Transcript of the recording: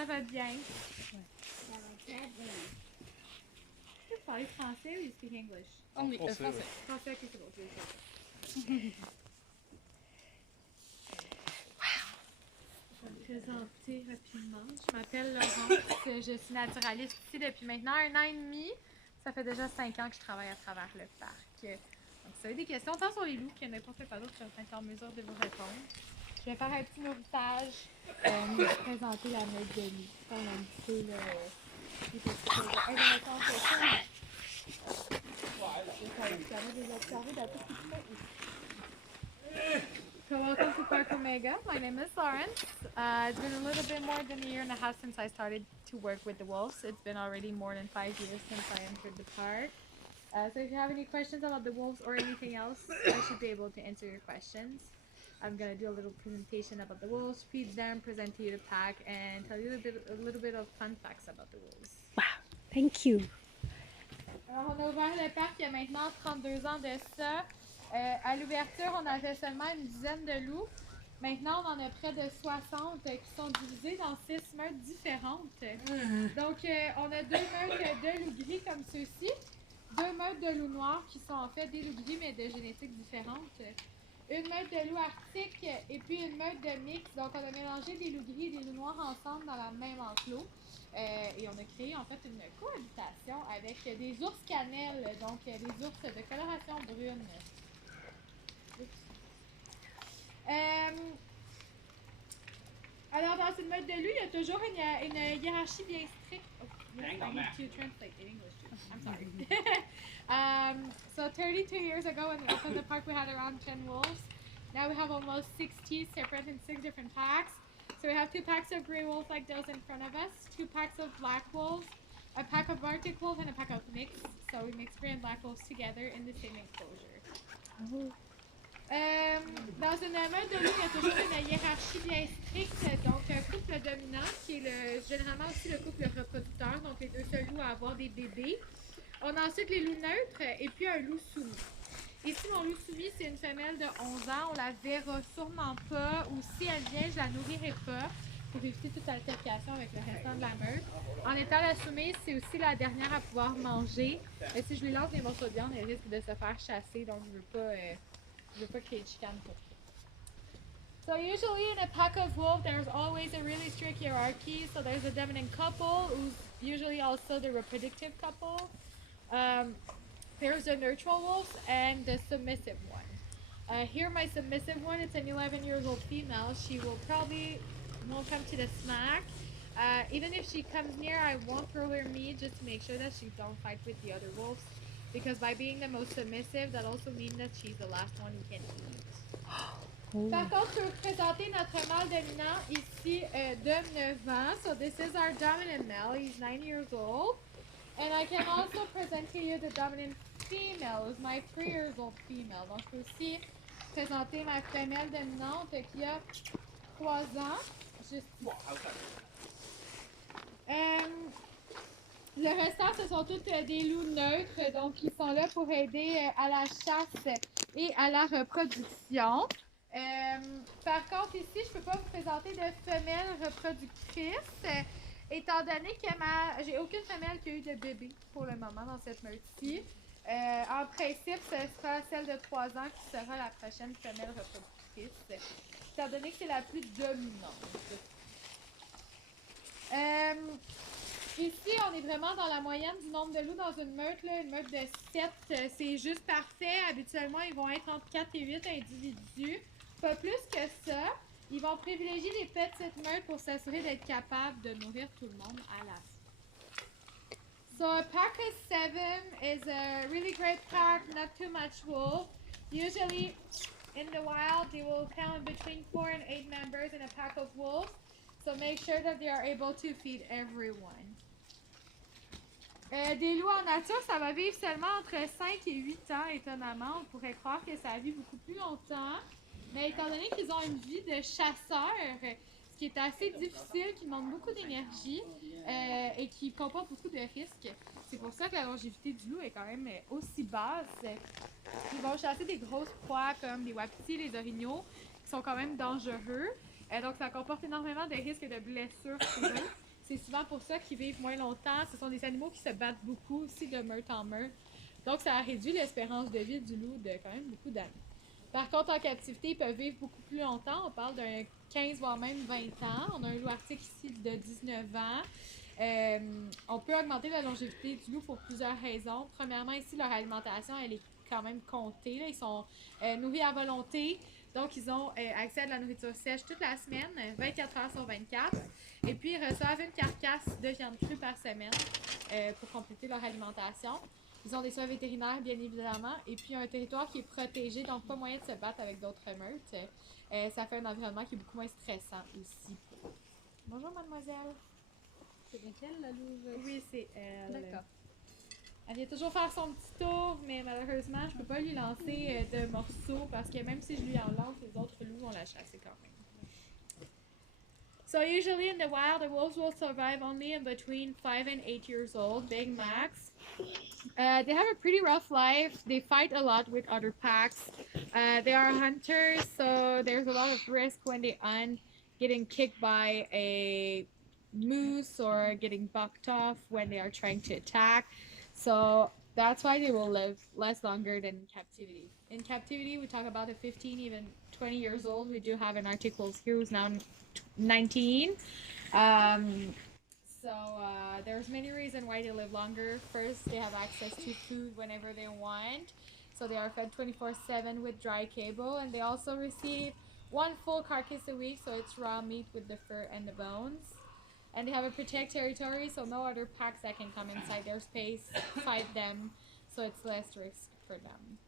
ça va bien. Ça va très bien. Tu peux parler français ou you speak English? Only Français, français. Français, ok, c'est bon. Je vais me présenter rapidement. Je m'appelle Laurence. Je suis naturaliste ici depuis maintenant 1 an et demi. Ça fait déjà 5 ans que je travaille à travers le parc. Donc, si vous avez des questions, tant sur les loups que n'importe quoi d'autre, je vais être en mesure de vous répondre. Je vais faire un petit nourritage, présenter la meute de loups. Parler un petit peu les petites choses. Hey, je vais mettre ça. Ça va permettre de les observer d'un tout petit peu. So welcome to Park Omega. My name is Lawrence. It's been a little bit more than a year and a half since I started to work with the wolves. It's been already more than 5 years since I entered the park. So if you have any questions about the wolves or anything else, I should be able to answer your questions. I'm going to do a little presentation about the wolves, feed them, present to you the pack, and tell you a little bit of fun facts about the wolves. Wow, thank you. Alors, on a ouvert le parc il y a maintenant 32 ans de ça. À l'ouverture, on avait seulement une dizaine de loups. Maintenant, on en a près de 60 qui sont divisés dans 6 meutes différentes. Donc, on a 2 meutes de loups gris comme ceux-ci, 2 meutes de loups noirs qui sont en fait des loups gris mais de génétique différente, une meute de loups arctiques et puis une meute de mix. Donc, on a mélangé des loups gris et des loups noirs ensemble dans la même enclos. Et on a créé en fait une cohabitation avec des ours cannelle, donc des ours de coloration brune. Alors, dans une meute de loups, il y a toujours une hiérarchie bien stricte. Oh, yes, I need to translate in English too. I'm sorry. So 32 years ago when we opened the park, we had around 10 wolves. Now we have almost 60 separate in 6 different packs. So we have 2 packs of gray wolves like those in front of us, 2 packs of black wolves, a pack of Arctic wolves, and a pack of mix. So we mix gray and black wolves together in the same enclosure. Dans une meute de loups, il y a toujours une hiérarchie bien stricte. Donc, un couple dominant qui est généralement aussi le couple reproducteur, donc les 2 seuls loups à avoir des bébés. On a ensuite les loups neutres et puis un loup soumis. Ici, mon loup soumis, c'est une femelle de 11 ans. On la verra sûrement pas, ou si elle vient, je la nourrirai pas pour éviter toute altercation avec le restant de la meute. En étant la soumise, c'est aussi la dernière à pouvoir manger. Et si je lui lance des morceaux de viande, elle risque de se faire chasser, donc je veux pas qu'il y ait de chicane pour ça. So usually in a pack of wolves, there's always a really strict hierarchy. So there's a dominant couple, who's usually also the reproductive couple. There's the neutral wolves and the submissive one. Here my submissive one, it's an 11-year-old female. She won't come to the snack. Even if she comes near, I won't throw her meat just to make sure that she don't fight with the other wolves. Because by being the most submissive, that also means that she's the last one who can eat. Par contre, je vais vous présenter notre mâle dominant ici de 9 ans. So this is our dominant male. He's 9 years old. And I can also present to you the dominant female, who's my 3 years old female. Donc, je peux aussi présenter ma femelle dominante qui a 3 ans. Juste le restant, ce sont tous des loups neutres, donc ils sont là pour aider à la chasse et à la reproduction. Par contre, ici, je ne peux pas vous présenter de femelle reproductrice, étant donné que j'ai aucune femelle qui a eu de bébé pour le moment dans cette meute-ci. En principe, ce sera celle de 3 ans qui sera la prochaine femelle reproductrice, étant donné que c'est la plus dominante. Ici, on est vraiment dans la moyenne du nombre de loups dans une meute. Là. Une meute de 7, c'est juste parfait. Habituellement, ils vont être entre 4 et 8 individus. Pas plus que ça. Ils vont privilégier les petites meutes pour s'assurer d'être capables de nourrir tout le monde à la fois. So a pack of 7 is a really great pack, not too much wolf. Usually, in the wild, they will count between 4 and 8 members in a pack of wolves. So make sure that they are able to feed everyone. Des loups en nature, ça va vivre seulement entre 5 et 8 ans, étonnamment. On pourrait croire que ça vit beaucoup plus longtemps. Mais étant donné qu'ils ont une vie de chasseur, ce qui est assez difficile, qui demande beaucoup d'énergie et qui comporte beaucoup de risques, c'est pour ça que la longévité du loup est quand même aussi basse. Ils vont chasser des grosses proies comme les wapitis, les orignaux, qui sont quand même dangereux. Donc ça comporte énormément de risques de blessures pour eux. c'est souvent pour ça qu'ils vivent moins longtemps. Ce sont des animaux qui se battent beaucoup aussi de meute en meute. Donc, ça a réduit l'espérance de vie du loup de quand même beaucoup d'années. Par contre, en captivité, ils peuvent vivre beaucoup plus longtemps. On parle d'un 15 voire même 20 ans. On a un loup arctique ici de 19 ans. On peut augmenter la longévité du loup pour plusieurs raisons. Premièrement, ici, leur alimentation, elle est quand même comptée. Là. Ils sont nourris à volonté. Donc, ils ont accès à de la nourriture sèche toute la semaine, 24 heures sur 24. Et puis, ils reçoivent une carcasse de viande crue par semaine pour compléter leur alimentation. Ils ont des soins vétérinaires, bien évidemment, et puis un territoire qui est protégé, donc pas moyen de se battre avec d'autres meutes. Ça fait un environnement qui est beaucoup moins stressant aussi. Bonjour, mademoiselle. C'est laquelle, la louve? Oui, c'est elle. D'accord. Elle vient toujours faire son petit tour, mais malheureusement, je peux pas lui lancer de morceaux parce que même si je lui en lance, les autres loups vont la chasser quand même. So usually in the wild, the wolves will survive only in between 5 and 8 years old, big max. They have a pretty rough life. They fight a lot with other packs. They are hunters, so there's a lot of risk when they hunt, getting kicked by a moose or getting bucked off when they are trying to attack. So that's why they will live less longer than in captivity. In captivity, we talk about a 15, even 20 years old. We do have an Arctic wolf here who's now 19. There's many reasons why they live longer. First, they have access to food whenever they want. So they are fed 24/7 with dry cable, and they also receive one full carcass a week, so it's raw meat with the fur and the bones. And they have a protect territory, so no other packs that can come inside their space, fight them, so it's less risk for them.